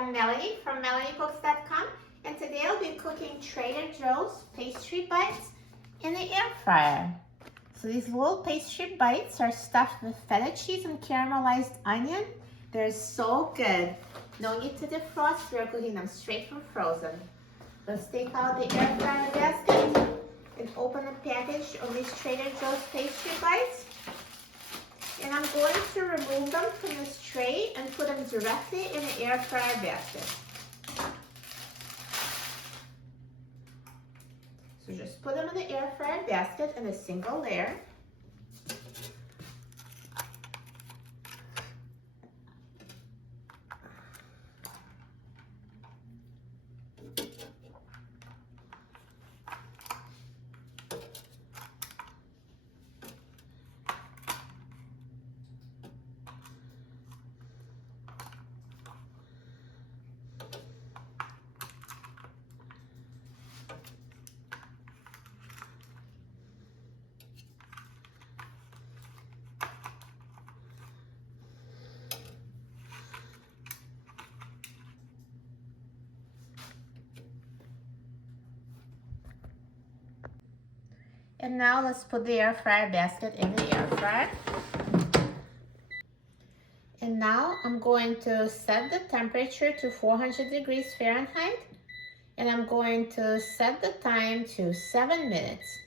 I'm Melanie from melaniecooks.com, and today I'll be cooking Trader Joe's pastry bites in the air fryer. So these little pastry bites are stuffed with feta cheese and caramelized onion. They're so good. No need to defrost, we're cooking them straight from frozen. Let's take out the air fryer basket and open the package of these Trader Joe's pastry bites. And I'm going to remove them from this tray and put them directly in the air fryer basket. So just put them in the air fryer basket in a single layer. And now let's put the air fryer basket in the air fryer. And now I'm going to set the temperature to 400 degrees Fahrenheit. And I'm going to set the time to 7 minutes.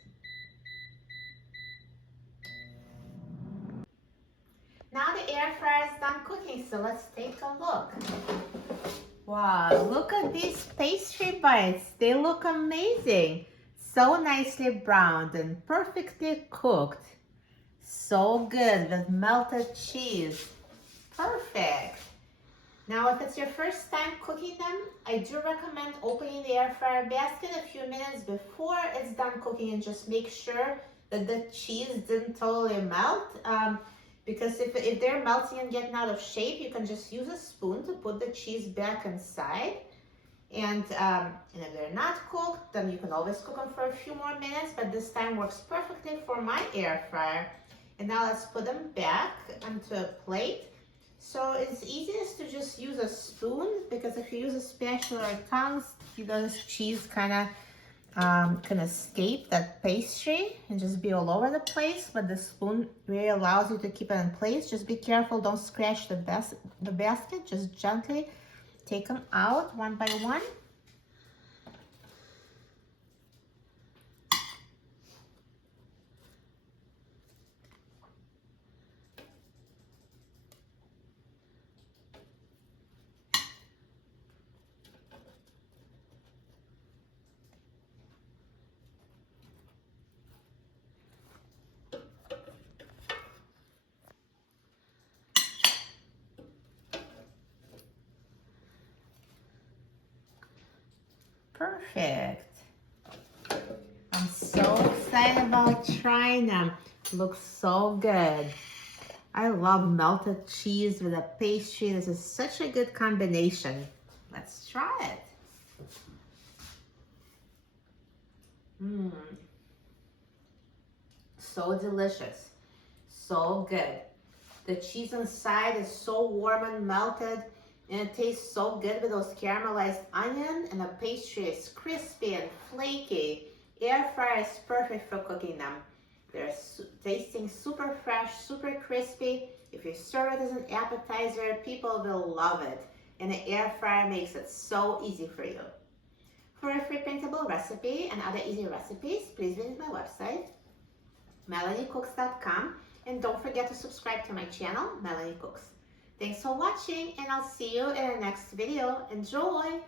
Now the air fryer is done cooking, so let's take a look. Wow, look at these pastry bites. They look amazing. So nicely browned and perfectly cooked. So good with melted cheese. Perfect. Now, if it's your first time cooking them, I do recommend opening the air fryer basket a few minutes before it's done cooking and just make sure that the cheese didn't totally melt. Because if they're melting and getting out of shape, you can just use a spoon to put the cheese back inside. And if they're not cooked, then you can always cook them for a few more minutes, but this time works perfectly for my air fryer. And now let's put them back onto a plate. So it's easiest to just use a spoon, because if you use a spatula or tongs, the cheese kind of can escape that pastry and just be all over the place, but the spoon really allows you to keep it in place. Just be careful, don't scratch the basket, just gently take them out one by one. Perfect. I'm so excited about trying them. Looks so good. I love melted cheese with a pastry. This is such a good combination. Let's try it. So delicious. So good. The cheese inside is so warm and melted, and it tastes so good with those caramelized onion, and the pastry is crispy and flaky. Air fryer is perfect for cooking them. They're tasting super fresh, super crispy. If you serve it as an appetizer, people will love it. And the air fryer makes it so easy for you. For a free printable recipe and other easy recipes, please visit my website, melaniecooks.com. And don't forget to subscribe to my channel, Melanie Cooks. Thanks for watching, and I'll see you in the next video. Enjoy!